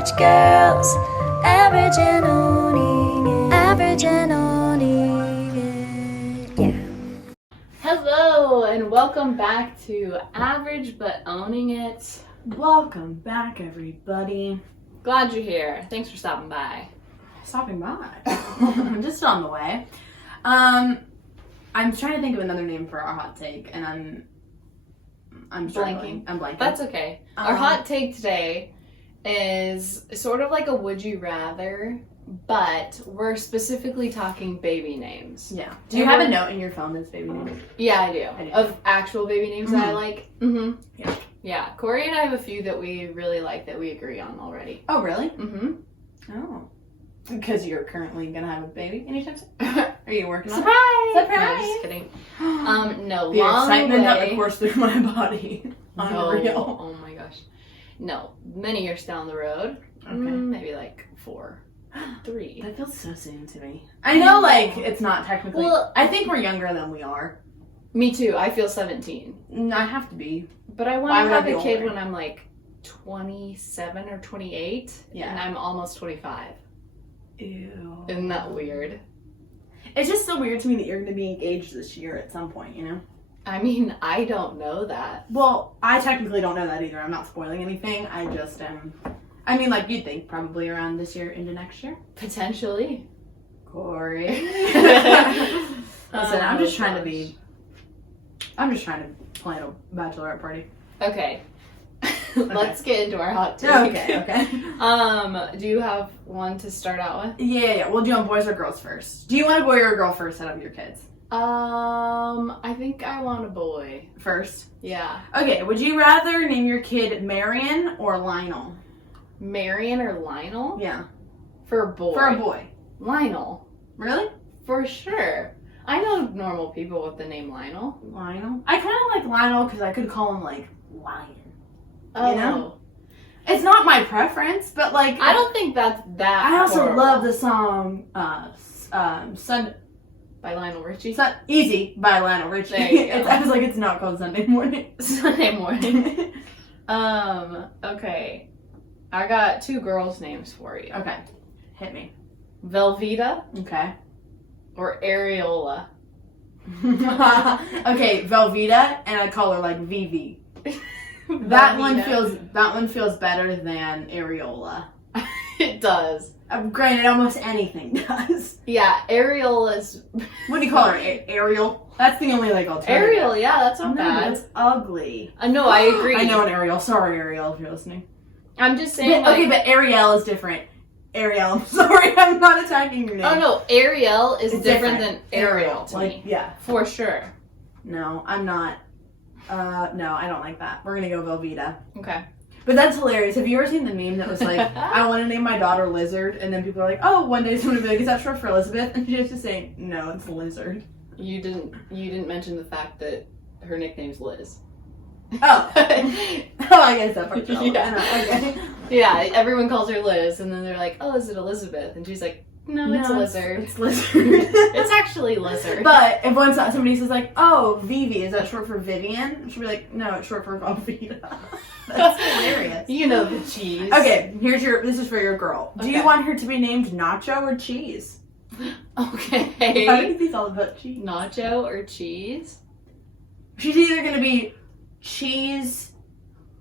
Average girls, average and owning it. Average and owning it. Yeah. Hello and welcome back to Average but Owning It. Welcome back, everybody. Glad you're here. Thanks for stopping by. Stopping by. I'm just on the way. I'm trying to think of another name for our hot take, and I'm struggling. I'm blanking. That's okay. Our hot take today is sort of like a would you rather, but we're specifically talking baby names. Yeah. Do you have a note in your phone that's baby names? Yeah, I do. Of actual baby names that I like. Mm-hmm. Yeah. Yeah. Corey and I have a few that we really like that we agree on already. Oh, really? Mm-hmm. Oh. Because you're currently going to have a baby anytime soon? Are you working on Surprise! it? No, just kidding. No, the long excitement way. that course through my body. Unreal. Oh my gosh. No, many years down the road. Okay. Maybe like 4. 3. That feels so soon to me. I know, like, it's not technically. Well, I think we're younger than we are. Me too. I feel 17. I have to be. But I want Why to would I have be a kid older? when I'm like 27 or 28. Yeah. And I'm almost 25. Ew. Isn't that weird? It's just so weird to me that you're going to be engaged this year at some point, you know? I mean, I don't know that. Well, I technically don't know that either. I'm not spoiling anything. I just am. I mean, like, you'd think probably around this year into next year. Potentially. Corey. Listen, I'm just trying to plan a bachelorette party. Okay. Let's get into our hot take. Okay. Do you have one to start out with? Yeah. Well, do you want boys or girls first? Do you want a boy or a girl first out of your kids? I think I want a boy. First. Yeah. Okay, would you rather name your kid Marion or Lionel? Marion or Lionel? Yeah. For a boy. For a boy. Lionel. Really? For sure. I know normal people with the name Lionel. Lionel? I kind of like Lionel because I could call him, like, Lion. Oh. You know? It's not my preference, but, like... I don't think that's that I also horrible. love the song, By Lionel Richie. Easy by Lionel Richie. There you go. I was like, it's not called Sunday Morning. Sunday morning. Okay. I got 2 girls' names for you. Okay. Hit me. Velveeta Okay. or Areola. Okay, Velveeta, and I call her, like, Vivi. That one feels better than Areola. It does. Granted, almost anything does. Yeah, Areola's... What do you call her? Ariel? That's the only, like, alternative. Ariel, yeah, that's not No, bad. that's ugly. No, I agree. I know an Ariel. Sorry, Ariel, if you're listening. I'm just saying, Okay, but Ariel is different. Ariel, I'm sorry, I'm not attacking your name. Oh, no, Ariel is It's different than Ariel to like, me. Yeah. For sure. No, I'm not. No, I don't like that. We're gonna go Velveeta. Okay. But that's hilarious. Have you ever seen the meme that was like, I want to name my daughter Lizard, and then people are like, oh, one day someone will be like, is that short for Elizabeth? And she has to say, no, it's Lizard. You didn't mention the fact that her nickname's Liz. Oh. Oh, I guess that part's relevant. Yeah. Okay. Yeah, everyone calls her Liz, and then they're like, oh, is it Elizabeth? And she's like, no, it's Lizard. It's Lizard. It's actually Lizard. But if once somebody says like, oh, Vivi, is that short for Vivian? She'll be like, no, it's short for Velveeta. That's hilarious. You know the cheese. Okay, this is for your girl. Do Okay. you want her to be named Nacho or Cheese? Okay. I think it's all about cheese. Nacho or cheese? She's either gonna be Cheese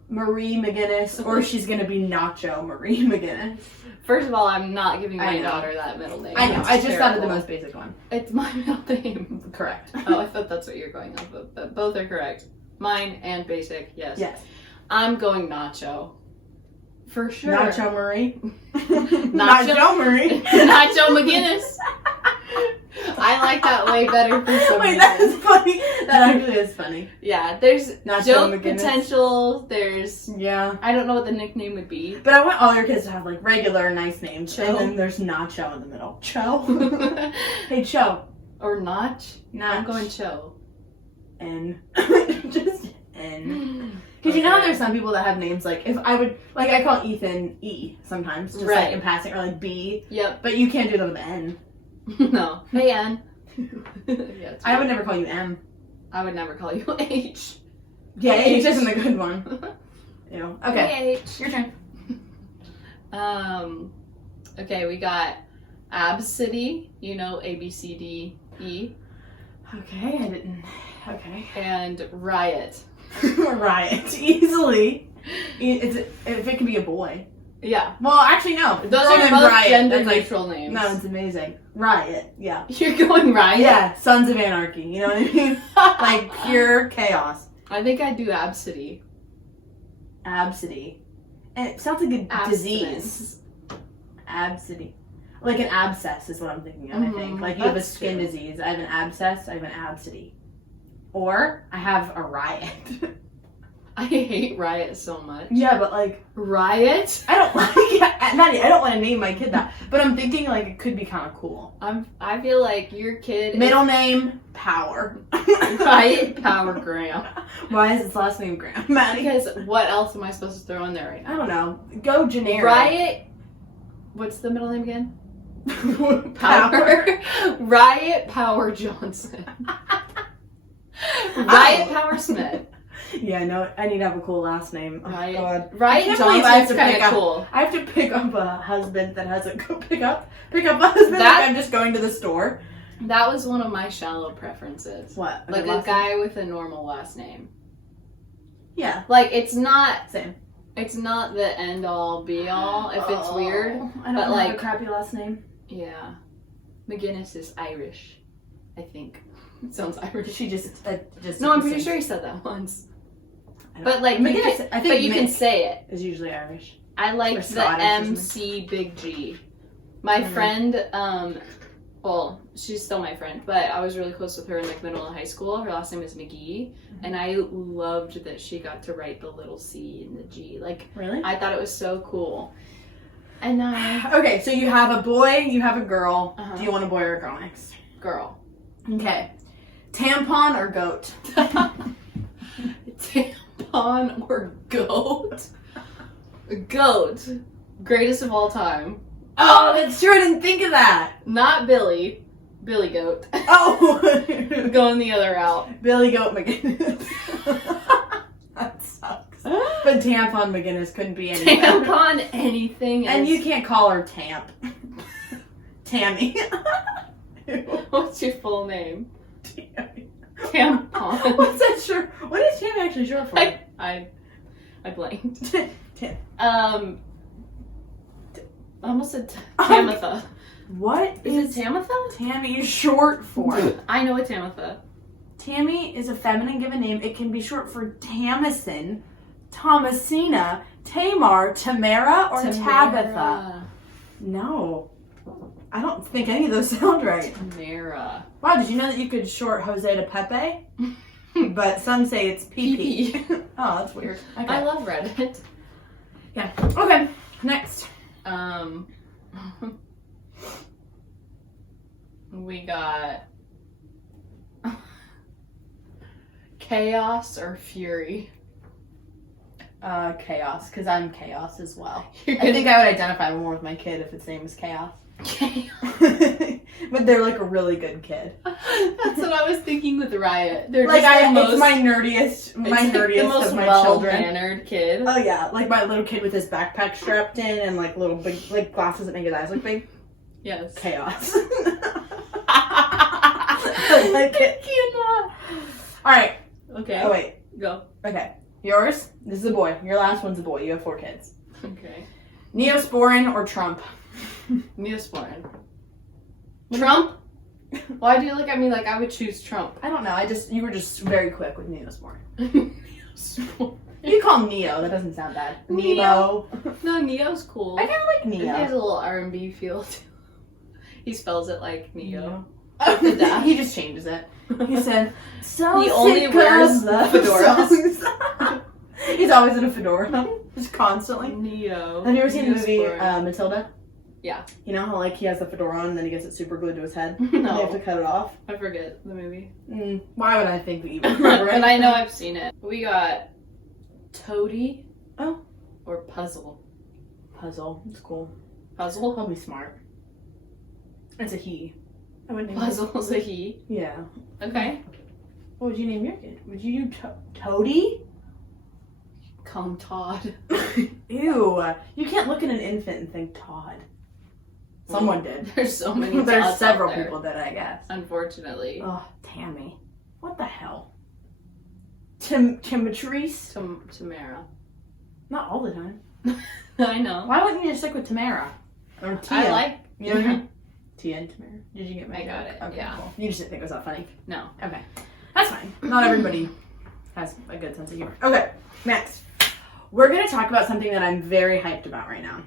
Marie McGinnis or she's gonna be Nacho Marie McGinnis. First of all, I'm not giving I my know. daughter that middle name. I know, That's I just thought of the terrible. most basic one. It's my middle name. Correct. Oh, I thought that's what you're going on, but both are correct. Mine and basic, yes. Yes. I'm going Nacho. For sure. Nacho Marie. Nacho- Nacho Marie. Nacho McGinnis. I like that way better for some Wait, reason. that is funny. That actually is funny. Yeah, there's Nacho joke McGinnis. potential. There's, Yeah. I don't know what the nickname would be. But I want all your kids to have like regular nice names. Cho. And then there's Nacho in the middle. Cho. Hey, Cho. Or Notch. Notch. I'm going Cho. N. Just N. Because you know how there's some people that have names like, if I would, like I call Ethan E sometimes, just Right. like in passing, or like B. Yep. But you can't do that with N. No. Hey, Ann. Yeah, it's I would weird. never call you M. I would never call you H. Yeah, H isn't a good one. Ew. Okay. Hey, H. Your turn. Okay, we got Absidy, you know, ABCDE, Okay, I didn't. Okay. and Riot. Riot. Easily. If it can be a boy. Yeah. Well, actually, no. Those Girl are named both Riot. gender That's like, neutral names. no, it's amazing. Riot. Yeah. You're going Riot? Yeah. Sons of Anarchy. You know what I mean? Like pure chaos. I think I'd do Absidy. Absidy. And it sounds like a disease. Absidy. Like an abscess is what I'm thinking of, I think. Like you have a That's skin true. disease. I have an abscess. I have an absidy. Or I have a riot. I hate Riot so much. Yeah, but like, Riot? I don't like Maddie, I don't want to name my kid that. But I'm thinking like it could be kind of cool. I feel like your kid Middle name, Power. Riot Power Graham. Why is his last name Graham? Maddie? Because what else am I supposed to throw in there right I now? don't know. Go generic. Riot. What's the middle name again? Power. Riot Power Johnson. Riot Power Smith. Yeah, no, I need to have a cool last name. Oh, Riot. God. I Riot can't believe I have Johnson's to kind pick of up- cool. I have to pick up a husband that has a pick up a husband That- like I'm just going to the store. That was one of my shallow preferences. What? Like a guy with a normal last name. Yeah. Like it's not Same. the end all be all if it's weird. I don't but, have like- a crappy last name. Yeah. McGinnis is Irish, I think. It sounds Irish. She just No, I'm pretty sure he said that once. I don't- But like, McGinnis, I think but you can Mick say it. is usually Irish. I Or liked the Scottish or MC Big G. My friend, well, she's still my friend, but I was really close with her in like middle and high school. Her last name is McGee, and I loved that she got to write the little C and the G. Like, Really? I thought it was so cool. And Okay, so you have a boy, you have a girl. Uh-huh. Do you want a boy or a girl next? girl. Okay. Tampon or goat? Tampon or goat? Goat. Greatest of all time. Oh, that's true. I didn't think of that. Not Billy. Billy Goat. Oh, Going the other route. Billy Goat McGinnis. That sucks. But Tampon McGinnis couldn't be any better. Tampon anything And is- you can't call her Tamp. Tammy. What's your full name? Tammy. Tampon. What's that short? What is Tammy actually short for? I blanked. Tam- I almost said Tamitha. What Is it Tamitha? Tammy short for? I know a Tamitha. Tammy is a feminine given name. It can be short for Tamison, Thomasina, Tamar, Tamara, or Tabitha. No. I don't think any of those sound right. Tamara. Wow, did you know that you could short Jose to Pepe? But some say it's PP. PP. Oh, that's weird. Okay. I love Reddit. Yeah. Okay. Next. We got Chaos or Fury. Chaos, because I'm Chaos as well. You're I think I would identify more with my kid if its name is Chaos. But they're like a really good kid. That's what I was thinking with Riot. They're Like just the it's my nerdiest, the most of my well children. mannered kid. Oh yeah, like my little kid with his backpack strapped in and like little big like glasses that make his eyes look big. Yes. Chaos. I like it. Cannot. All right. Okay. Oh wait. Go. Okay. Yours. This is a boy. Your last one's a boy. You have 4 kids. Okay. Neosporin or Trump? Neosporin. Trump? Why do you look at me like I would choose Trump? I don't know. You were just very quick with Neosporin. Neosporin. You call him Neo. That doesn't sound bad. Neo. Nemo. No, Neo's cool. I kind of like He has Neo. a little R&B feel too. He spells it like Neo. Oh, he just changes it. He said, "So He only sick wears of love fedoras." songs." He's always in a fedora, just constantly. Neo. Have you ever seen the movie Neosporin. Matilda? Yeah. You know how like he has the fedora on and then he gets it super glued to his head? No. They have to cut it off. I forget the movie. Why would I think that you would remember it? But I know I've seen it. We got Toady. Oh. Or Puzzle. Puzzle. It's cool. Puzzle? I'll be smart. It's a he. I would name Puzzle's a he. it. Yeah. Okay. What would you name your kid? Would you do Toady? Call him Todd. Ew. No, you can't look at an infant and think Todd. Someone did. There's so many. There's Todds several out there, people that, I guess. Unfortunately. Oh, Tammy. What the hell? Tamatrice? Tamara. Not all the time. I know. Why wouldn't you just stick with Tamara? Or Tia? I like. You know what I mean? Tia and Tamara. Did you get my I got joke? it, Okay, yeah. cool. You just didn't think it was that funny? No. Okay. That's fine. Not everybody has a good sense of humor. Okay, next. We're going to talk about something that I'm very hyped about right now.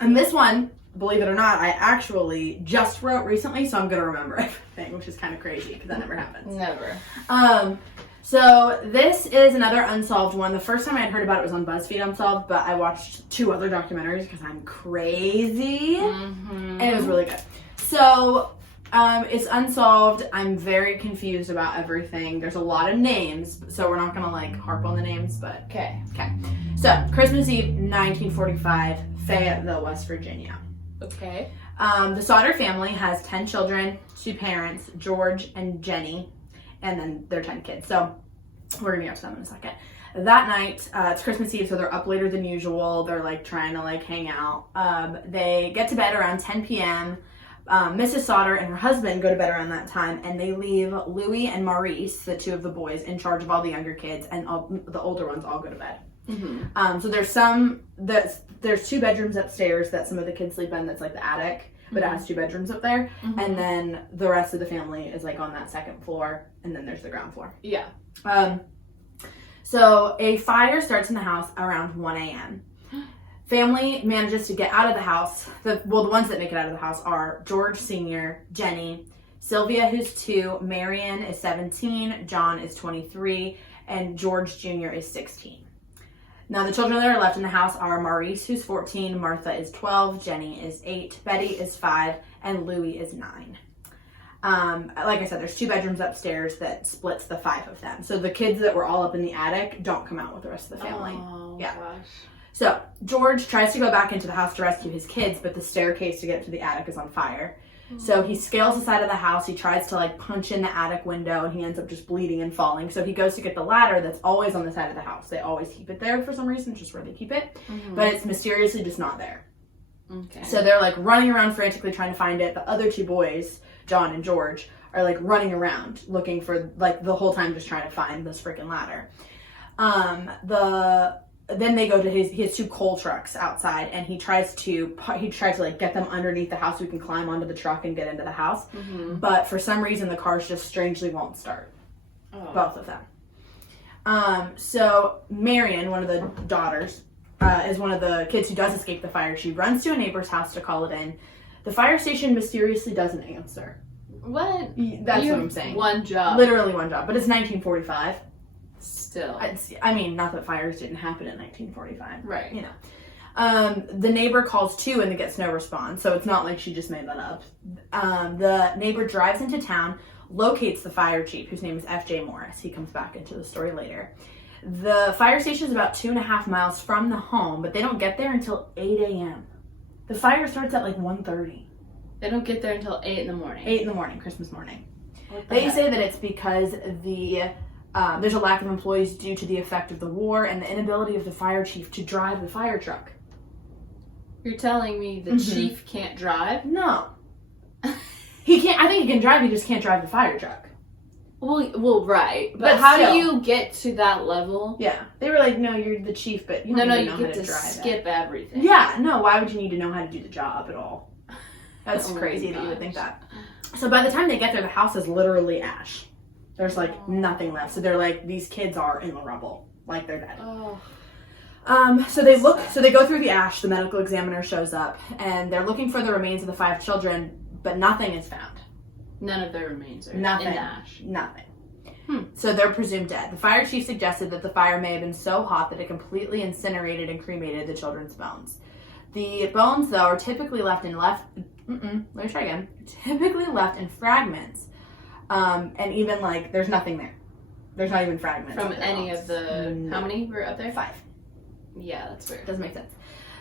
And this one, believe it or not, I actually just wrote recently, so I'm going to remember everything, which is kind of crazy because that never happens. Never. So this is another unsolved one. The first time I had heard about it was on BuzzFeed Unsolved, but I watched 2 other documentaries because I'm crazy, and it was really good. So it's unsolved. I'm very confused about everything. There's a lot of names, so we're not gonna like harp on the names, but Okay. So Christmas Eve, 1945, Fayetteville, West Virginia. Okay. The Sodder family has 10 children, 2 parents, George and Jenny, and then their 10 kids. So we're gonna get to them in a second. That night, it's Christmas Eve, so they're up later than usual. They're like trying to like hang out. They get to bed around 10 p.m. Mrs. Sodder and her husband go to bed around that time, and they leave Louis and Maurice, the 2 of the boys, in charge of all the younger kids, and the older ones all go to bed. So there's 2 bedrooms upstairs that some of the kids sleep in. That's like the attic. But it has 2 bedrooms up there, and then the rest of the family is like on that second floor, and then there's the ground floor. Yeah. So a fire starts in the house around 1 a.m. Family manages to get out of the house. The ones that make it out of the house are George Sr., Jenny, Sylvia, who's 2, Marion is 17, John is 23, and George Jr. is 16. Now, the children that are left in the house are Maurice, who's 14, Martha is 12, Jenny is 8, Betty is 5, and Louis is 9. Like I said, there's 2 bedrooms upstairs that splits the 5 of them. So the kids that were all up in the attic don't come out with the rest of the family. Oh, yeah. Gosh. So George tries to go back into the house to rescue his kids, but the staircase to get to the attic is on fire. So he scales the side of the house. He tries to like punch in the attic window, and he ends up just bleeding and falling. So he goes to get the ladder that's always on the side of the house. They always keep it there for some reason, just where they keep it. But it's mysteriously just not there. Okay. So they're like running around frantically trying to find it. The other 2 boys, John and George, are like running around looking for like the whole time just trying to find this freaking ladder. Then they go to he has 2 coal trucks outside, and he tries to like get them underneath the house so he can climb onto the truck and get into the house. But for some reason the cars just strangely won't start. Both of them. So Marion, one of the daughters, is one of the kids who does escape the fire. She runs to a neighbor's house to call it in. The fire station mysteriously doesn't answer. What? That's what I'm saying. One job. Literally one job. But it's 1945. Still. I mean, not that fires didn't happen in 1945. Right. You know. The neighbor calls 2 and gets no response, so it's not like she just made that up. The neighbor drives into town, locates the fire chief, whose name is F.J. Morris. He comes back into the story later. The fire station is about 2.5 miles from the home, but they don't get there until 8 a.m. The fire starts at like 1:30. They don't get there until 8 in the morning. 8 in the morning, Christmas morning. They They say that it's because there's a lack of employees due to the effect of the war and the inability of the fire chief to drive the fire truck. You're telling me the chief can't drive? No. He can't. I think he can drive, he just can't drive the fire truck. Well, right. But But how still. do you get to that level? Yeah. They were like, no, you're the chief, but you don't even know how get to to drive skip everything. Yeah, no, why would you need to know how to do the job at all? That's Oh my crazy that you would think gosh. that. So by the time they get there, the house is literally ash. There's like nothing left. So they're like, these kids are in the rubble. Like they're dead. Oh. So they go through the ash, the medical examiner shows up, and they're looking for the remains of the 5 children, but nothing is found. None of their remains are Nothing. in the ash. Nothing. So they're presumed dead. The fire chief suggested that the fire may have been so hot that it completely incinerated and cremated the children's bones. The bones, though, are typically left in typically left in fragments. And even like, there's nothing there. There's not even fragments. From their any bones. of the... No. How many were up there? 5. Yeah, that's weird. Doesn't make sense.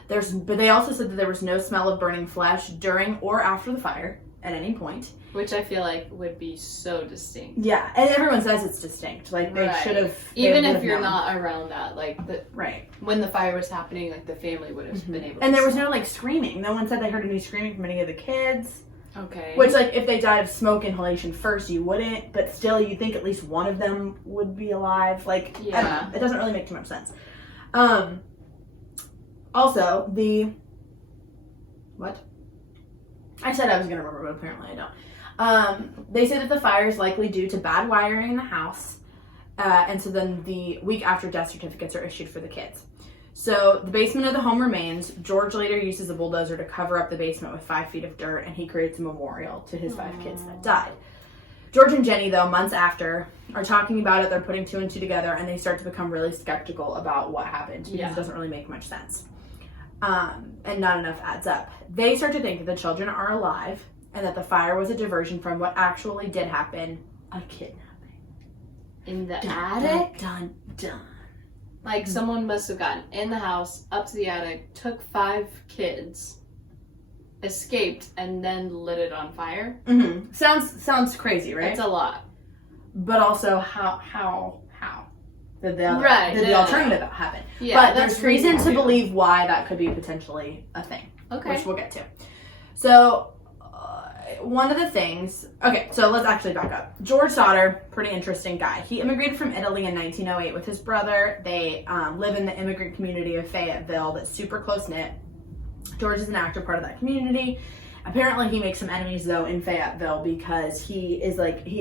But they also said that there was no smell of burning flesh during or after the fire. at any point. Which I feel like would be so distinct. Yeah, and everyone says it's distinct. Like, they Right. should have... Even if you're not around that, like, Right. when the fire was happening, like, the family would have been able to And there was see. no, like, screaming. No one said they heard any screaming from any of the kids. Okay. Which, like, if they died of smoke inhalation first, you wouldn't. But still, you'd think at least one of them would be alive. Like, I don't know. It doesn't really make too much sense. Also, What? I said I was going to remember, but apparently I don't. They say that the fire is likely due to bad wiring in the house. And so then the week after, death certificates are issued for the kids. So the basement of the home remains. George later uses a bulldozer to cover up the basement with 5 feet of dirt, and he creates a memorial to his 5 kids that died. George and Jenny, though, months after, are talking about it. They're putting 2 and 2 together, and they start to become really skeptical about what happened because it doesn't really make much sense. And not enough adds up. They start to think that the children are alive and that the fire was a diversion from what actually did happen, a kidnapping. In the attic? Dun, dun. Like, someone must have gotten in the house, up to the attic, took 5 kids, escaped, and then lit it on fire. Mm-hmm. Sounds crazy, right? That's a lot. But also, how did the alternative happen? Yeah, but there's reason to believe why that could be potentially a thing. Okay. Which we'll get to. So, one of the things... Okay, so let's actually back up. George Sodder, pretty interesting guy. He immigrated from Italy in 1908 with his brother. They live in the immigrant community of Fayetteville that's super close-knit. George is an actor, part of that community. Apparently, he makes some enemies, though, in Fayetteville because he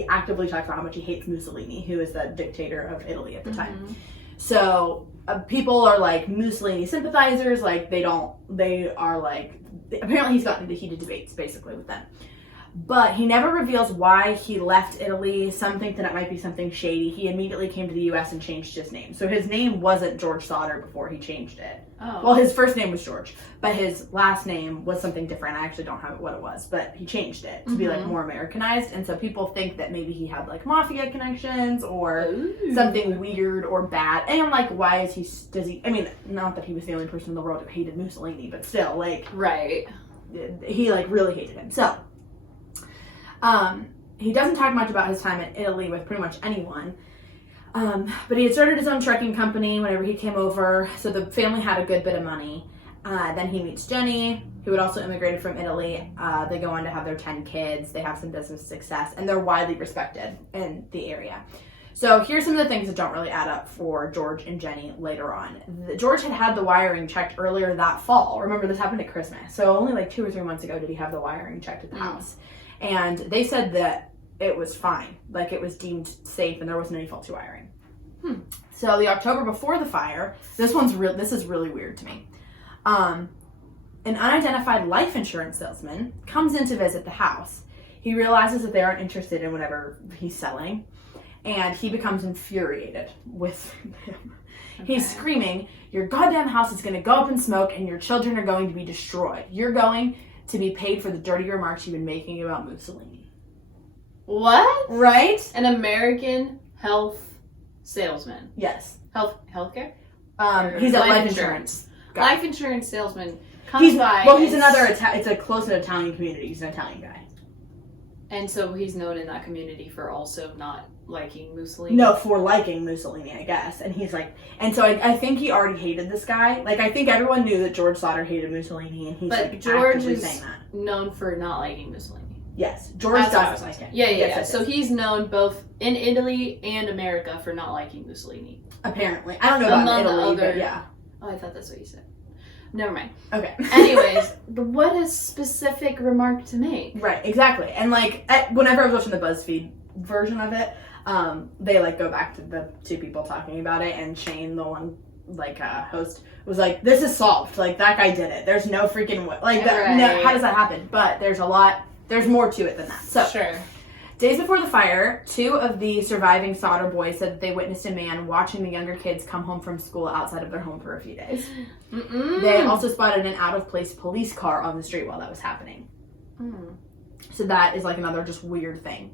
actively talks about how much he hates Mussolini, who is the dictator of Italy at the time. So, people are, like, Mussolini sympathizers. Like, apparently he's gotten into heated debates, basically, with them. But he never reveals why he left Italy. Some think that it might be something shady. He immediately came to the U.S. and changed his name. So his name wasn't George Sodder before he changed it. Oh. Well, his first name was George, but his last name was something different. I actually don't have what it was, but he changed it to be, like, more Americanized. And so people think that maybe he had, like, mafia connections or something weird or bad. And, like, why is I mean, not that he was the only person in the world who hated Mussolini, but still, like... Right. He, like, really hated him. So... he doesn't talk much about his time in Italy with pretty much anyone. But he had started his own trucking company whenever he came over, so the family had a good bit of money. Then he meets Jenny, who had also immigrated from Italy. They go on to have their 10 kids. They have some business success, and they're widely respected in the area. So here's some of the things that don't really add up for George and Jenny later on. George had the wiring checked earlier that fall. Remember, this happened at Christmas. So only like 2 or 3 months ago did he have the wiring checked at the house. And they said that it was fine. Like, it was deemed safe and there wasn't any faulty wiring. So the October before the fire, this is really weird to me. An unidentified life insurance salesman comes in to visit the house. He realizes that they aren't interested in whatever he's selling, and he becomes infuriated with him. Okay. He's screaming, "Your goddamn house is going to go up in smoke and your children are going to be destroyed. You're going to be paid for the dirty remarks you've been making about Mussolini." What? Right? An American health salesman. Yes. Healthcare? He's a life insurance guy. Life insurance salesman comes by. Well, he's it's a close-knit Italian community. He's an Italian guy. And so he's known in that community for also not liking Mussolini? No, for liking Mussolini, I guess. And he's like, and so I think he already hated this guy. Like, I think everyone knew that George Sodder hated Mussolini, and he's like George actively is saying that. known for not liking Mussolini. Yes, George doesn't like him. Yeah. So he's known both in Italy and America for not liking Mussolini. Apparently. I don't know about Italy, but yeah. Oh, I thought that's what you said. Never mind. Okay. Anyways, what a specific remark to make. Right, exactly. And, like, whenever I was watching the BuzzFeed version of it, they, like, go back to the 2 people talking about it, and Shane, the one, like, host, was like, "This is solved. Like, that guy did it. There's no freaking way. Like, no, how does that happen?" But there's more to it than that. So, sure. Days before the fire, 2 of the surviving Sodder boys said that they witnessed a man watching the younger kids come home from school outside of their home for a few days. They also spotted an out-of-place police car on the street while that was happening. So that is, like, another just weird thing.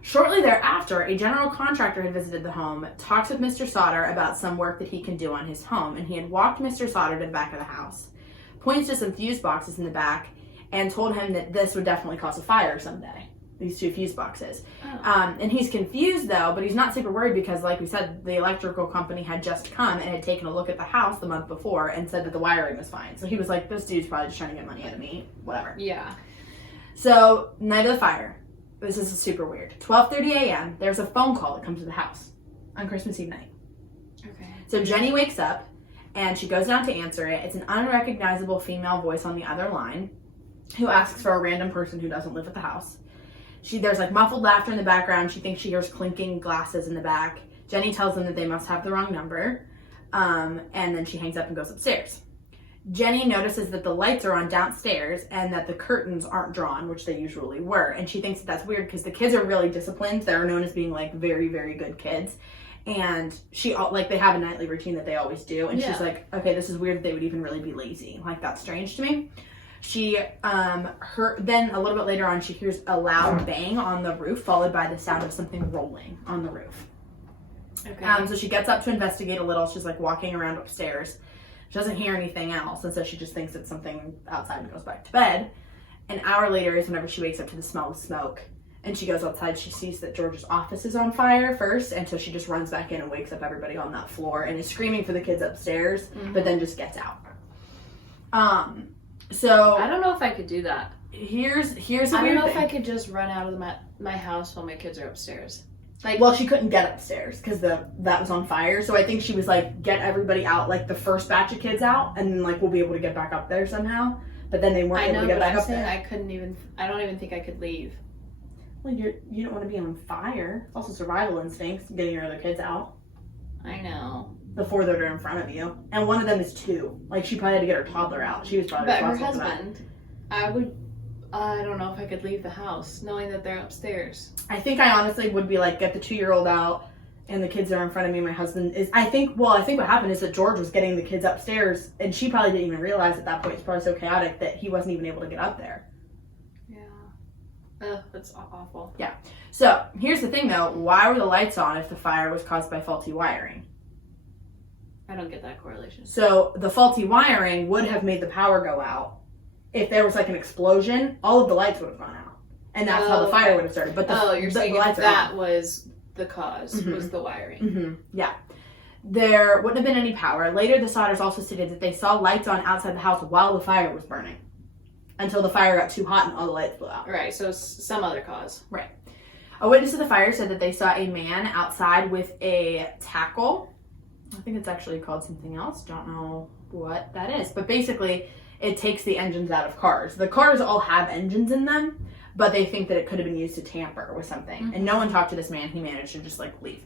Shortly thereafter, a general contractor had visited the home, talks with Mr. Sodder about some work that he can do on his home, and he had walked Mr. Sodder to the back of the house, points to some fuse boxes in the back, and told him that this would definitely cause a fire someday, these 2 fuse boxes. And he's confused though, but he's not super worried because, like we said, the electrical company had just come and had taken a look at the house the month before and said that the wiring was fine. So he was like, this dude's probably just trying to get money out of me, whatever. Yeah. So, night of the fire. This is super weird. 12:30 a.m., there's a phone call that comes to the house on Christmas Eve night. Okay. So Jenny wakes up and she goes down to answer it. It's an unrecognizable female voice on the other line who asks for a random person who doesn't live at the house. There's like muffled laughter in the background. She thinks she hears clinking glasses in the back. Jenny tells them that they must have the wrong number. And then she hangs up and goes upstairs. Jenny notices that the lights are on downstairs and that the curtains aren't drawn, which they usually were. And she thinks that that's weird because the kids are really disciplined. They're known as being like very, very good kids. And they have a nightly routine that they always do. And she's like, okay, this is weird that they would even really be lazy. Like, that's strange to me. She, then a little bit later on, she hears a loud bang on the roof, followed by the sound of something rolling on the roof. Okay. So she gets up to investigate a little. She's like walking around upstairs. She doesn't hear anything else, and so she just thinks it's something outside and goes back to bed. An hour later is whenever she wakes up to the smell of smoke. And she goes outside, she sees that George's office is on fire first, and so she just runs back in and wakes up everybody on that floor and is screaming for the kids upstairs, but then just gets out. So I don't know if I could do that. Here's a I weird don't know thing. if I could just run out of my house while my kids are upstairs. Like, Well, she couldn't get upstairs because that was on fire. So I think she was like, get everybody out, like the first batch of kids out, and then like we'll be able to get back up there somehow. But then they weren't I able know, to get but back I'm up saying there. I don't even think I could leave. Well, you don't want to be on fire. It's also survival instincts, getting your other kids out I know. before they're in front of you. And one of them is 2. Like, she probably had to get her toddler out. She was probably But her responsible for that. husband, I don't know if I could leave the house knowing that they're upstairs. I think I honestly would be like, get the 2-year-old out and the kids are in front of me. My husband is, I think what happened is that George was getting the kids upstairs and she probably didn't even realize at that point. It's probably so chaotic that he wasn't even able to get up there. Yeah. Ugh, that's awful. Yeah. So here's the thing though. Why were the lights on if the fire was caused by faulty wiring? I don't get that correlation. So the faulty wiring would have made the power go out. If there was like an explosion, all of the lights would have gone out. And that's how the fire would have started. But you're saying the if lights are that on. was the cause, was the wiring. Mm-hmm. Yeah. There wouldn't have been any power. Later, the Sodders also stated that they saw lights on outside the house while the fire was burning. Until the fire got too hot and all the lights blew out. Right, so some other cause. Right. A witness of the fire said that they saw a man outside with a tackle. I think it's actually called something else. Don't know what that is. But basically, it takes the engines out of cars. The cars all have engines in them, but they think that it could have been used to tamper with something. Mm-hmm. And no one talked to this man. He managed to just like leave.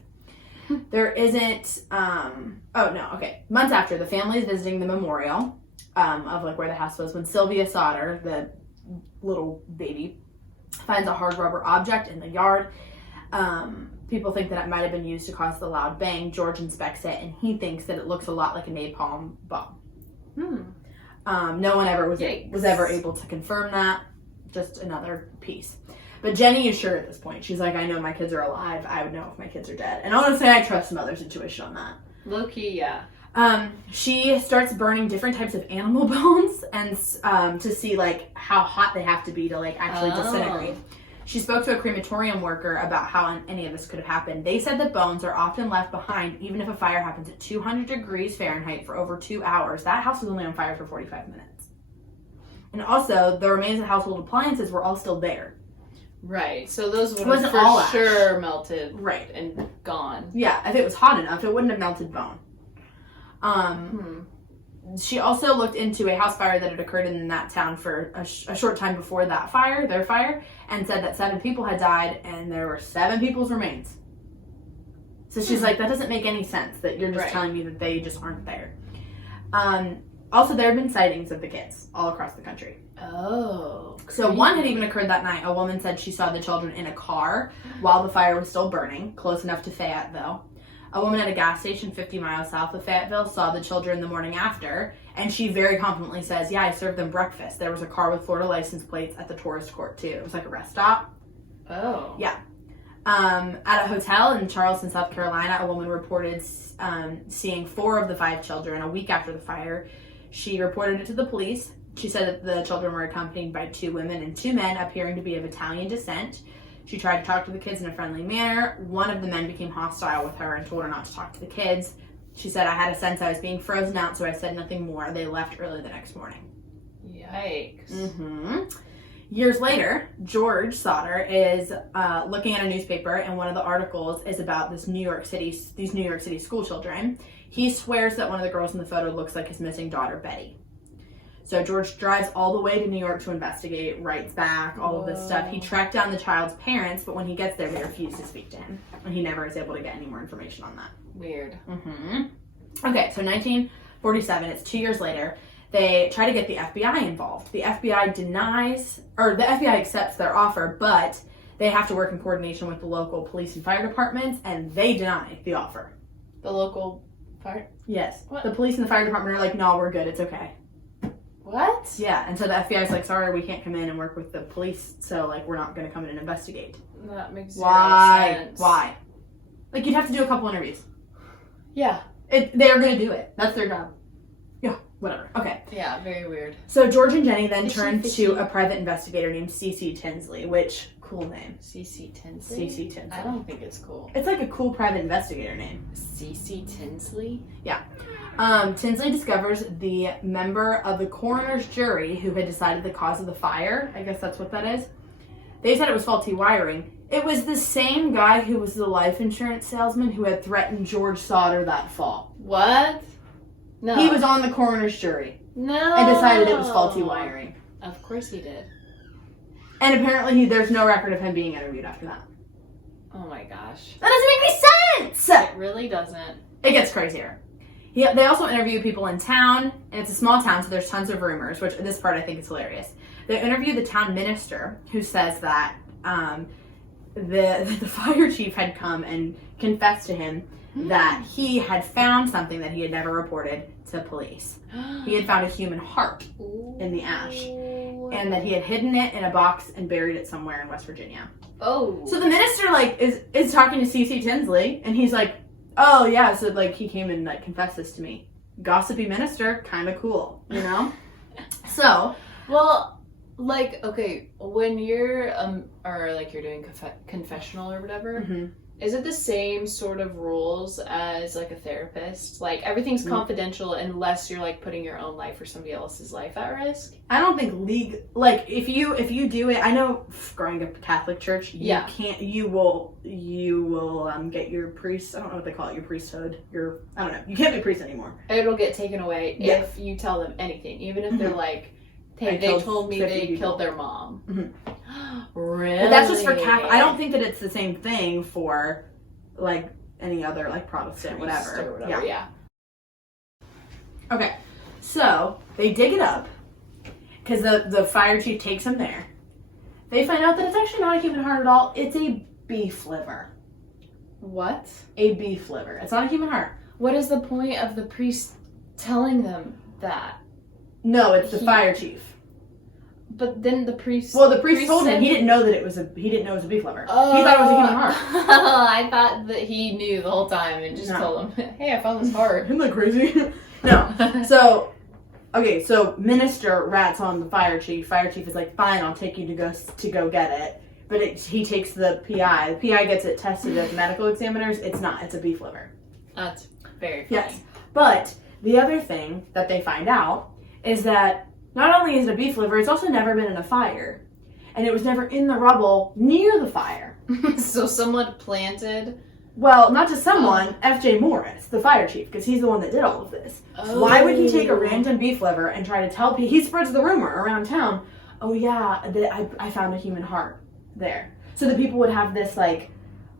There isn't, months after, the family is visiting the memorial of like where the house was when Sylvia Sodder, the little baby, finds a hard rubber object in the yard. People think that it might have been used to cause the loud bang. George inspects it and he thinks that it looks a lot like a napalm bomb. No one ever was ever able to confirm that. Just another piece. But Jenny is sure at this point. She's like, I know my kids are alive. I would know if my kids are dead. And honestly, I trust mother's intuition on that. Low key, yeah. She starts burning different types of animal bones and to see like how hot they have to be to like actually disintegrate. She spoke to a crematorium worker about how any of this could have happened. They said that bones are often left behind even if a fire happens at 200 degrees Fahrenheit for over 2 hours. That house was only on fire for 45 minutes. And also, the remains of household appliances were all still there. Right, so those would wasn't have all for sure melted Right. and gone. Yeah, if it was hot enough, it wouldn't have melted bone. She also looked into a house fire that had occurred in that town for a short time before that fire, their fire, and said that 7 people had died and there were 7 people's remains. So she's like, that doesn't make any sense that you're just telling me that they just aren't there. Also, there have been sightings of the kids all across the country. Oh. So one had even occurred that night. A woman said she saw the children in a car while the fire was still burning, close enough to Fayetteville. A woman at a gas station 50 miles south of Fayetteville saw the children the morning after, and she very confidently says, yeah, I served them breakfast. There was a car with Florida license plates at the tourist court, too. It was like a rest stop. Oh. Yeah. At a hotel in Charleston, South Carolina, a woman reported seeing 4 of the 5 children a week after the fire. She reported it to the police. She said that the children were accompanied by 2 women and 2 men appearing to be of Italian descent. She tried to talk to the kids in a friendly manner. One of the men became hostile with her and told her not to talk to the kids. She said, I had a sense I was being frozen out, so I said nothing more. They left early the next morning. Yikes. Mm-hmm. Years later, George Sodder is looking at a newspaper, and one of the articles is about these New York City school children. He swears that one of the girls in the photo looks like his missing daughter, Betty. So George drives all the way to New York to investigate, writes back, all of this stuff. He tracked down the child's parents, but when he gets there, they refuse to speak to him. And he never is able to get any more information on that. Weird. Mm-hmm. Okay, so 1947, it's 2 years later. They try to get the FBI involved. The FBI the FBI accepts their offer, but they have to work in coordination with the local police and fire departments, and they deny the offer. The local fire? Yes. What? The police and the fire department are like, no, we're good, it's okay. What? Yeah, and so the FBI is like, sorry, we can't come in and work with the police, so, like, we're not going to come in and investigate. That makes zero sense. Why? Like, you'd have to do a couple interviews. Yeah. They're going to do it. That's their job. Yeah, whatever. Okay. Yeah, very weird. So George and Jenny then turned to a private investigator named C.C. Tinsley, which, cool name. C.C. Tinsley? C.C. Tinsley. I don't think it's cool. It's like a cool private investigator name. C.C. Tinsley? Yeah. Tinsley discovers the member of the coroner's jury who had decided the cause of the fire. I guess that's what that is. They said it was faulty wiring. It was the same guy who was the life insurance salesman who had threatened George Sodder that fall. What? No. He was on the coroner's jury. No. And decided it was faulty wiring. Of course he did. And apparently there's no record of him being interviewed after that. Oh my gosh. That doesn't make any sense! It really doesn't. It gets crazier. They also interview people in town, and it's a small town, so there's tons of rumors, which this part I think is hilarious. They interview the town minister, who says that the fire chief had come and confessed to him that he had found something that he had never reported to police. He had found a human heart in the ash, and that he had hidden it in a box and buried it somewhere in West Virginia. Oh. So the minister, like, is talking to C.C. Tinsley, and he's like, oh, yeah, so, like, he came and, like, confessed this to me. Gossipy minister, kind of cool, you know? So. Well, like, okay, when you're, or, like, you're doing confessional or whatever, Mm-hmm. is it the same sort of rules as, like, a therapist? Like, everything's confidential unless you're, like, putting your own life or somebody else's life at risk? I don't think like, if you do it, I know growing up Catholic church, you will get your priest, I don't know what they call it, your priesthood, I don't know, you can't be a priest anymore. It'll get taken away if you tell them anything, even if they're like, hey, they told me they killed their mom. Mm-hmm. Really? But that's just for Catholic. I don't think that it's the same thing for, like, any other, like, Protestant, whatever. Yeah. Okay, so they dig it up, because the fire chief takes them there. They find out that it's actually not a human heart at all. It's a beef liver. What? A beef liver. It's not a human heart. What is the point of the priest telling them that? No, it's the fire chief. But then the priest. Well, the priest told him he didn't know that it was a beef liver. Oh. He thought it was a human heart. I thought that he knew the whole time and just told him, "Hey, I found this heart." Isn't that crazy? No. So minister rats on the fire chief. Fire chief is like, "Fine, I'll take you to go get it." But he takes the PI. The PI gets it tested at medical examiners. It's not. It's a beef liver. That's very funny. Yes. But the other thing that they find out is that not only is it a beef liver, it's also never been in a fire. And it was never in the rubble near the fire. So someone planted... Well, not just someone, F.J. Morris, the fire chief, because he's the one that did all of this. Oh. Why would he take a random beef liver and try to tell people... He spreads the rumor around town, oh yeah, I found a human heart there. So the people would have this like,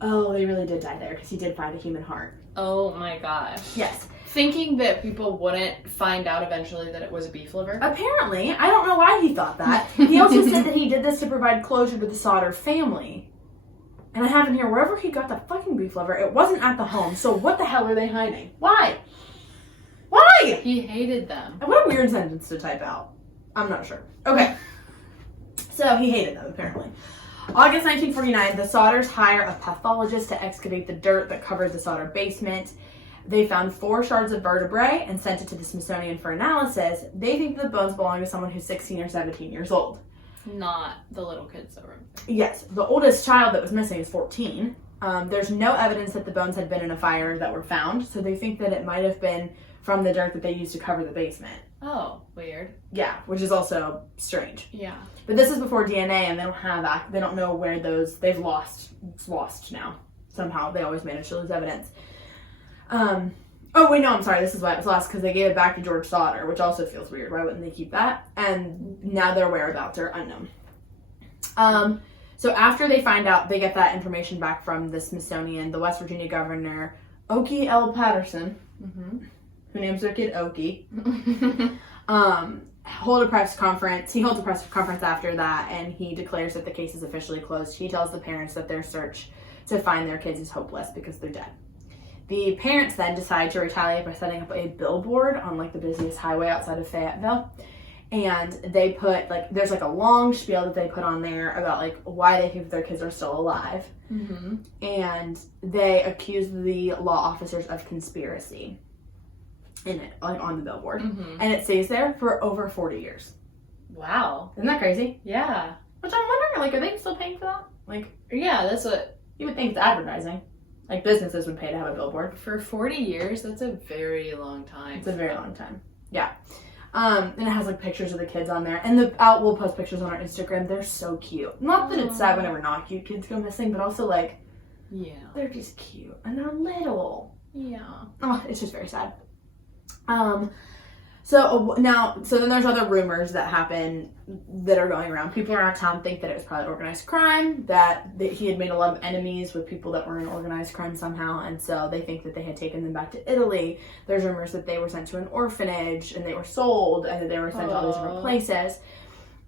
oh, they really did die there because he did find a human heart. Oh my gosh. Yes. Thinking that people wouldn't find out eventually that it was a beef liver? Apparently. I don't know why he thought that. He also said that he did this to provide closure to the Sodder family. And I have in here, wherever he got the fucking beef liver, it wasn't at the home. So what the hell are they hiding? Why? Why? He hated them. What a weird sentence to type out. I'm not sure. Okay. So he hated them, apparently. August 1949, the Sodders hire a pathologist to excavate the dirt that covered the Sodder basement. They found 4 shards of vertebrae and sent it to the Smithsonian for analysis. They think the bones belong to someone who's 16 or 17 years old. Not the little kids that were. Yes, the oldest child that was missing is 14. There's no evidence that the bones had been in a fire that were found, so they think that it might have been from the dirt that they used to cover the basement. Oh, weird. Yeah, which is also strange. Yeah. But this is before DNA, and they don't know where it's lost now. Somehow, they always manage to lose evidence. Oh, wait, no, I'm sorry, this is why it was lost, because they gave it back to George Sodder, which also feels weird. Why wouldn't they keep that? And now their whereabouts are unknown. So after they find out, they get that information back from the Smithsonian, the West Virginia governor, Okie L. Patterson, who names their kid Okie, holds a press conference after that, and he declares that the case is officially closed. He tells the parents that their search to find their kids is hopeless because they're dead. The parents then decide to retaliate by setting up a billboard on like the busiest highway outside of Fayetteville. And they put there's a long spiel that they put on there about why they think their kids are still alive. And they accuse the law officers of conspiracy in it, on the billboard. And it stays there for over 40 years. Wow. Isn't that crazy? Yeah. Which I'm wondering, are they still paying for that? Yeah, that's what. You would think it's advertising. Businesses would pay to have a billboard. For 40 years, that's a very long time. It's a very long time. Yeah. And it has pictures of the kids on there. And we'll post pictures on our Instagram. They're so cute. Not that it's sad whenever not cute kids go missing, but also yeah, they're just cute. And they're little. Yeah. Oh, it's just very sad. So then there's other rumors that happen that are going around. People around town think that it was probably organized crime, that he had made a lot of enemies with people that were in organized crime somehow, and so they think that they had taken them back to Italy. There's rumors that they were sent to an orphanage, and they were sold, and that they were sent to all these different places.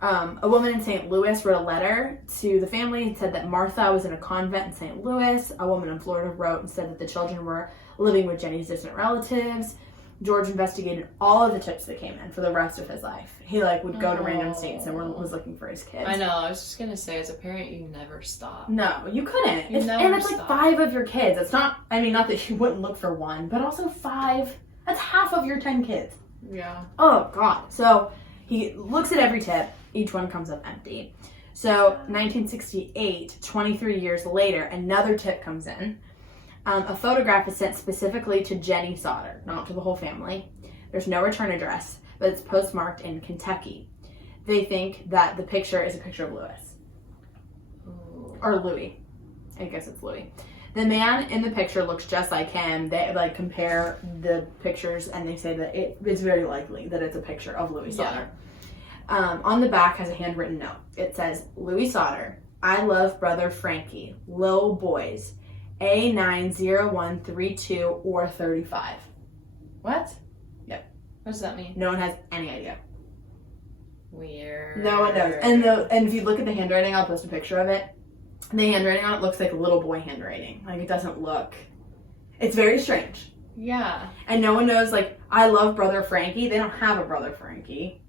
A woman in St. Louis wrote a letter to the family and said that Martha was in a convent in St. Louis. A woman in Florida wrote and said that the children were living with Jenny's distant relatives. George investigated all of the tips that came in for the rest of his life. He would go to random states and was looking for his kids. I know. I was just gonna say, as a parent, you never stop. No, you couldn't. You never stop. 5 of your kids. It's not. Not that you wouldn't look for one, but also 5. That's half of your 10 kids. Yeah. Oh God. So he looks at every tip. Each one comes up empty. So 1968, 23 years later, another tip comes in. A photograph is sent specifically to Jenny Sodder, not to the whole family. There's no return address, but it's postmarked in Kentucky. They think that the picture is a picture of Lewis. Ooh. Or Louis. I guess it's Louis. The man in the picture looks just like him. They compare the pictures, and they say that it's very likely that it's a picture of Louis Sodder. On the back has a handwritten note. It says, Louis Sodder, I love brother Frankie, Lil Boys, A90132 or 35. What? Yep. What does that mean? No one has any idea. Weird. No one knows. And if you look at the handwriting, I'll post a picture of it. The handwriting on it looks like little boy handwriting. It doesn't look. It's very strange. Yeah. And no one knows, I love brother Frankie. They don't have a brother Frankie.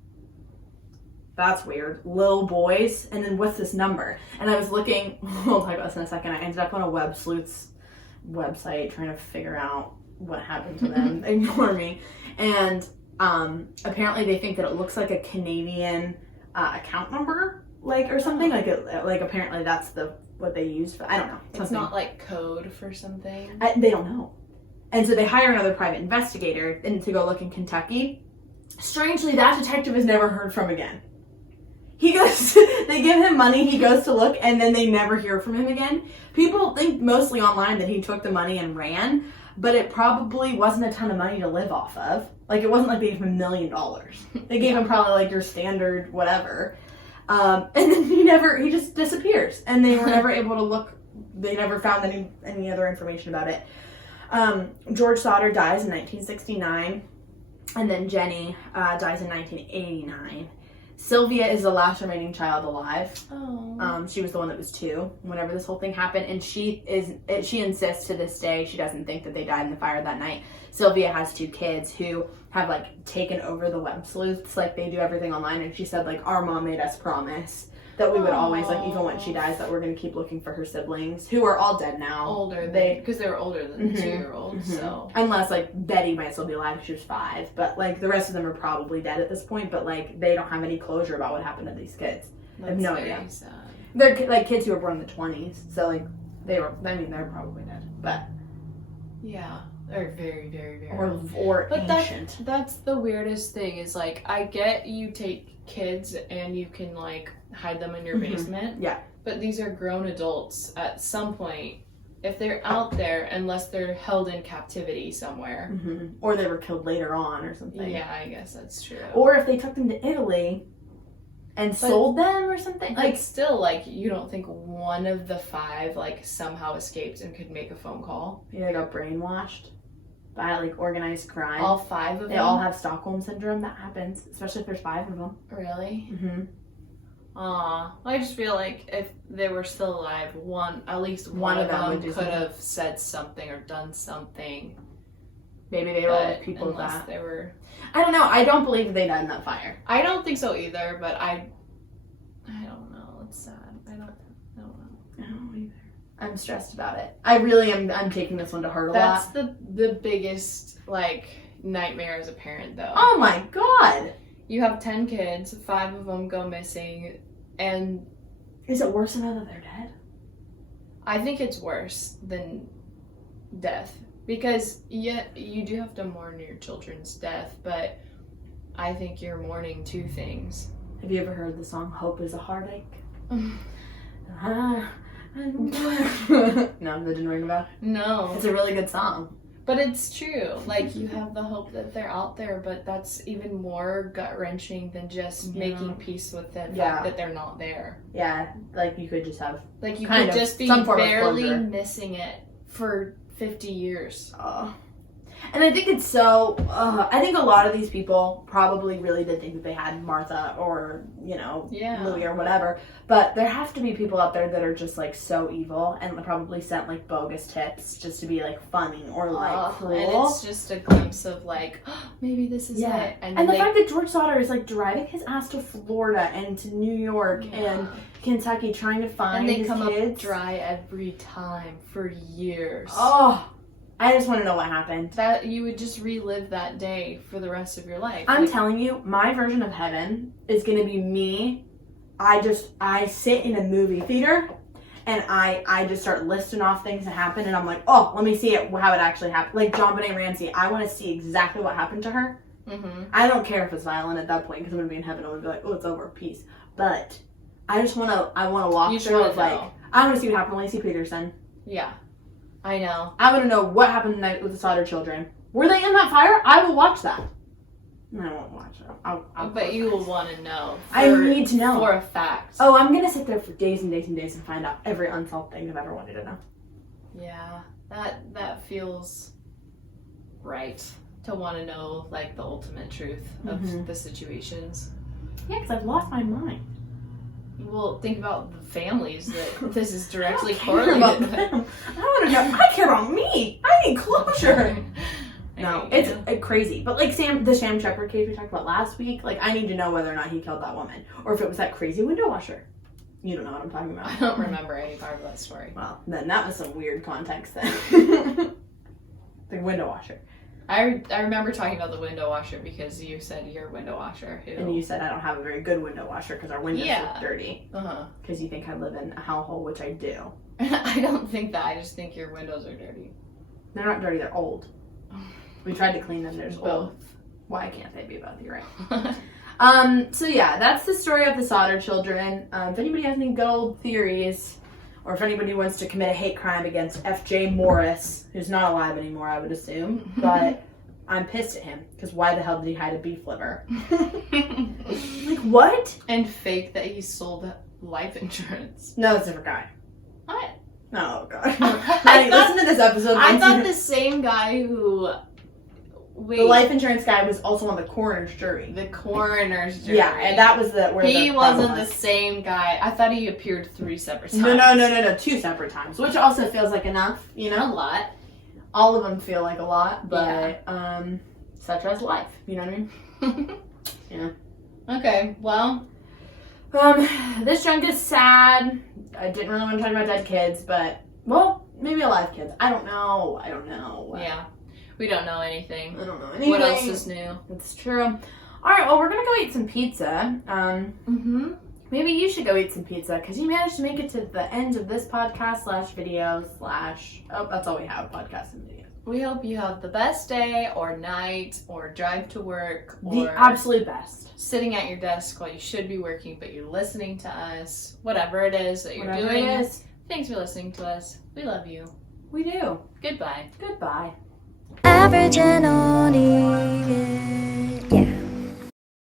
That's weird. Lil Boys. And then what's this number? And I was looking, we'll talk about this in a second. I ended up on a Web Sleuth's website trying to figure out what happened to them. Ignore me. And apparently they think that it looks like a Canadian account number, or something. Apparently that's what they use. I don't know. It's not code for something. They don't know. And so they hire another private investigator to go look in Kentucky. Strangely, that detective is never heard from again. He goes, they give him money, he goes to look, and then they never hear from him again. People think mostly online that he took the money and ran, but it probably wasn't a ton of money to live off of. It wasn't like they gave him $1 million. They gave him probably your standard whatever. And then he just disappears. And they were never able to look, they never found any other information about it. George Sodder dies in 1969, and then Jenny dies in 1989. Sylvia is the last remaining child alive. Oh. She was the one that was 2 whenever this whole thing happened, and she insists to this day she doesn't think that they died in the fire that night. Sylvia has 2 kids who have like taken over the web sleuths. Like they do everything online, and she said like our mom made us promise that we would always, like, even when she dies, that we're going to keep looking for her siblings, who are all dead now. Because they were older than the 2-year-old, so. Unless, like, Betty might still be alive if she was 5. But, like, the rest of them are probably dead at this point. But, like, they don't have any closure about what happened to these kids. I have no idea. Sad. They're, like, kids who were born in the 20s. So, like, they're probably dead. But. Yeah. They're very, very, very or but ancient. That's the weirdest thing is, like, I get you take kids and you can, like, hide them in your basement. Yeah. But these are grown adults at some point. If they're out there, unless they're held in captivity somewhere. Or they were killed later on or something. Yeah, I guess that's true. Or if they took them to Italy and sold them or something. Like, still, like, you don't think one of the 5, like, somehow escaped and could make a phone call? Yeah, they got brainwashed by, like, organized crime. All 5 of them? They all have Stockholm Syndrome. That happens, especially if there's 5 of them. Really? Aw. I just feel like if they were still alive, at least one of them could have said something or done something. Maybe they were people unless that they were. I don't know. I don't believe they died in that fire. I don't think so either, but I don't know. It's sad. I don't know. I don't know either. I'm stressed about it. I really am. I'm taking this one to heart a lot. That's the biggest, like, nightmare as a parent, though. Oh my god! You have 10 kids, 5 of them go missing, and... Is it worse to know that they're dead? I think it's worse than death. Because, yeah, you do have to mourn your children's death, but I think you're mourning 2 things. Have you ever heard the song Hope is a Heartache? No, that didn't ring a bell? No. It's a really good song. But it's true. Like, you have the hope that they're out there, but that's even more gut-wrenching than just making peace with the fact that they're not there. Yeah, like, you could just have... Like, you could just be barely missing it for 50 years. And I think it's so... I think a lot of these people probably really did think that they had Martha or, you know, Louie or whatever. But there have to be people out there that are just, like, so evil and probably sent, like, bogus tips just to be, like, funny or, like, cruel. And it's just a glimpse of, like, oh, maybe this is it. And the fact that George Sodder is, like, driving his ass to Florida and to New York and Kentucky trying to find his kids. And they come up dry every time for years. Oh, I just want to know what happened. That you would just relive that day for the rest of your life. I'm telling you, my version of heaven is going to be me. I sit in a movie theater and I just start listing off things that happened and I'm like, oh, let me see it, how it actually happened. Like JonBenet Ramsey, I want to see exactly what happened to her. I don't care if it's violent at that point because I'm going to be in heaven and I'm going to be like, oh, it's over, peace. But I just want to, walk through of like, I want to see what happened to Lacey Peterson. Yeah. I know. I want to know what happened tonight with the Sodder children. Were they in that fire? I will watch that. I won't watch it. But you will want to know. I need to know. For a fact. Oh, I'm going to sit there for days and days and days and find out every unsolved thing I've ever wanted to know. Yeah. That feels right. To want to know, like, the ultimate truth of the situations. Yeah, because I've lost my mind. Well, think about the families that this is directly correlated with. I want to know. I care about me. I need closure. No, it's crazy. But like the Sam Shepard case we talked about last week, like I need to know whether or not he killed that woman. Or if it was that crazy window washer. You don't know what I'm talking about. I don't remember any part of that story. Well, then that was some weird context then. The window washer. I remember talking about the window washer because you said you're a window washer. And you said I don't have a very good window washer because our windows look dirty. Because you think I live in a hellhole, which I do. I don't think that. I just think your windows are dirty. They're not dirty. They're old. We tried to clean them. There's both. Old. Why can't they be both? You're right. So yeah, that's the story of the Sodder children. If anybody has any good old theories, or if anybody wants to commit a hate crime against F.J. Morris, who's not alive anymore, I would assume, but I'm pissed at him, because why the hell did he hide a beef liver? Like, what? And fake that he sold life insurance. No, that's a different guy. What? Oh, God. Maddie, listen to this episode. I thought the same guy who... Wait. The life insurance guy was also on the coroner's jury. The coroner's jury. Yeah, and that was where he wasn't the same guy. I thought he appeared 3 separate times. No, 2 separate times, which also feels like enough, you know? A lot. All of them feel like a lot, but, such as life. You know what I mean? Yeah. Okay, well, This chunk is sad. I didn't really want to talk about dead kids, but, well, maybe alive kids. I don't know. yeah. We don't know anything. I don't know anything. What else is new? That's true. All right, well, we're going to go eat some pizza. Maybe you should go eat some pizza because you managed to make it to the end of this podcast /video / oh, that's all we have, podcast and video. We hope you have the best day or night or drive to work or The absolute best. sitting at your desk while you should be working, but you're listening to us. Whatever it is that you're Whatever doing. it is. Thanks for listening to us. We love you. We do. Goodbye. Goodbye. Average and only.